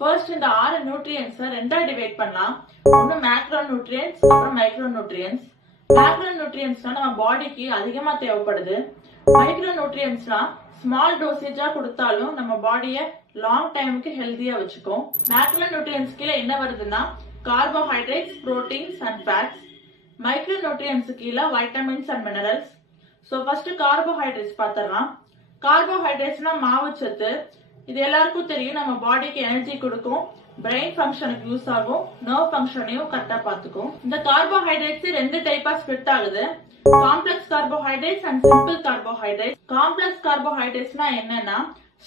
First இந்த 6 nutrients ரெண்டா divide பண்ணலாம். ஒன்னு மேக்ரோ நியூட்ரியன்ஸ் அப்புறம் மைக்ரோ நியூட்ரியன்ஸ். மேக்ரோ நியூட்ரியன்ஸ்னா நம்ம பாடிக்கு அதிகமா தேவைப்படுது. மைக்ரோ நியூட்ரியன்ஸ்னா ஸ்மால் டோசேஜா கொடுத்தாலும் நம்ம பாடியை லாங் டைமுக்கு ஹெல்தியா வச்சுக்கும். மேக்ரோ நியூட்ரியன்ஸ் கீழே என்ன வருதுன்னா carbohydrates, proteins and fats. Micro nutrients கீழே vitamins and minerals. So first carbohydrates பாத்திரலாம். கார்போஹைட்ரேட்ஸ்னா மாவுச்சத்து. இது எல்லாருக்கும் தெரியும், நம்ம பாடிக்கு எனர்ஜி கொடுக்கும், பிரெயின் ஃபங்க்ஷனுக்கு யூஸ் ஆகும், நர்வ் ஃபங்க்ஷனையும் கரெக்டா பாத்துக்கும். இந்த கார்போஹைட்ரேட்ஸ் ரெண்டு டைப்பா ஸ்பிளிட் ஆகுது. Complex carbohydrates and simple carbohydrates. Complex கார்போஹைட்ரேட்ஸ்னா என்னன்னா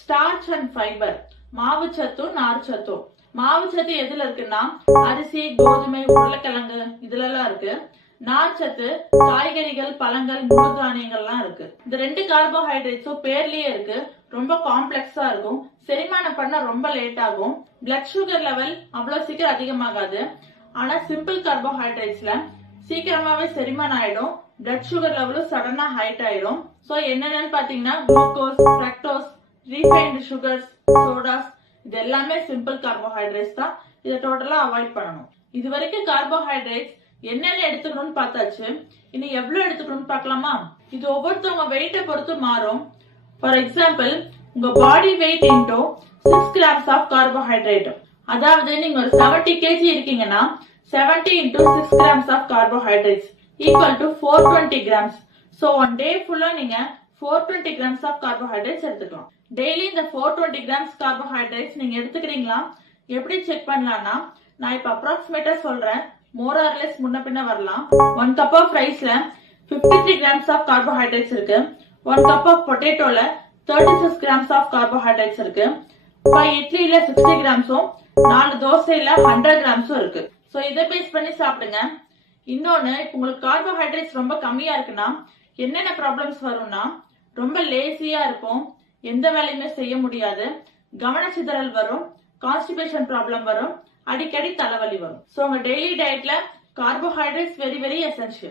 ஸ்டார்ச் அண்ட் ஃபைபர், மாவுச்சத்தும் நார்ச்சத்தும். மாவுச்சத்து எதுல இருக்குன்னா அரிசி, கோதுமை, உருளைக்கிழங்கு இதுல எல்லாம் இருக்கு. நார்ச்சத்து காய்கறிகள், பழங்கள், முழு தானியங்கள்லாம் இருக்கு. இந்த ரெண்டு கார்போஹைட்ரேட்ஸும் பேர்லயே இருக்கு. ரொம்ப காம்ப்ளெக்ஸா இருக்கும், செரிமானம் பண்ண ரொம்ப லேட் ஆகும். பிளட் சுகர் லெவல் அவ்வளவு சீக்கிரம் அதிகமாகாது. ஆனா சிம்பிள் கார்போஹைட்ரேட்ஸ்ல சீக்கிரமாவே செரிமானம் ஆயிடும், பிளட் சுகர் லெவலும் சடனா ஹைட் ஆயிடும். சோ என்னென்னு பாத்தீங்கன்னா glucose, fructose, refined sugars, sodas, இது எல்லாமே சிம்பிள் கார்போஹைட்ரேட்ஸ் தான். இதை டோட்டலா அவாய்ட் பண்ணணும். இது வரைக்கும் கார்போஹைட்ரேட்ஸ் என்னென்ன எடுத்துக்கணும்னு பார்த்தாச்சு. இனி எவ்வளவு எடுத்துக்கணும்னு பார்க்கலாமா? இது ஒவ்வொருத்தவங்க வெயிட்டை பொறுத்து மாறும். ஃபார் எக்ஸாம்பிள், உங்க body weight into 6 grams of carbohydrate. அதாவது நீங்க ஒரு 70 kg இருக்கீங்கன்னா 70 into 6 grams of carbohydrates equal to 420 grams. So one day ஃபுல்லா நீங்க 420 கிராம்ஸ் ஆஃப் கார்போஹைட்ரேட்ஸ் எடுத்துக்கலாம். டெய்லி இந்த 420 கிராம்ஸ் கார்போஹைட்ரேட்ஸ் நீங்க எடுத்துக்கிறீங்களா? எப்படி செக் பண்ணலாம்னா, நான் இப்ப அப்ராக்சிமேட்டா சொல்றேன், மோர் ஆர் லெஸ் முன்ன பின்ன வரலாம். 1 கப் ஆஃப் ரைஸ்ல 53 கிராம்ஸ் ஆஃப் கார்போஹைட்ரேட்ஸ் இருக்கு. 1 கப் ஆஃப் பொட்டேட்டோல 36 கிராம்ஸ் ஆஃப் கார்போஹைட்ரேட்ஸ் இருக்கு. 5 இட்லியில 60 கிராம்ஸும் 4 தோசையில 100 கிராம்ஸும் இருக்கு. சோ இதை பேஸ் பண்ணி சாப்பிடுங்க. இன்னொன்னு, உங்களுக்கு கார்போஹைட்ரேட்ஸ் ரொம்ப கம்மியா இருக்குன்னா என்னென்ன ப்ராப்ளம்ஸ் வரும்னா, ரொம்ப லேசியா இருக்கும், எந்த வேலையுமே செய்ய முடியாது, கவனச்சிதறல் வரும், கான்ஸ்டிபேஷன் ப்ராப்ளம் வரும், அடிக்கடி தலைவலி வரும். சோ உங்க டெய்லி டயட்ல கார்போஹைட்ரேட்ஸ் வெரி வெரி எசென்ஷியல்.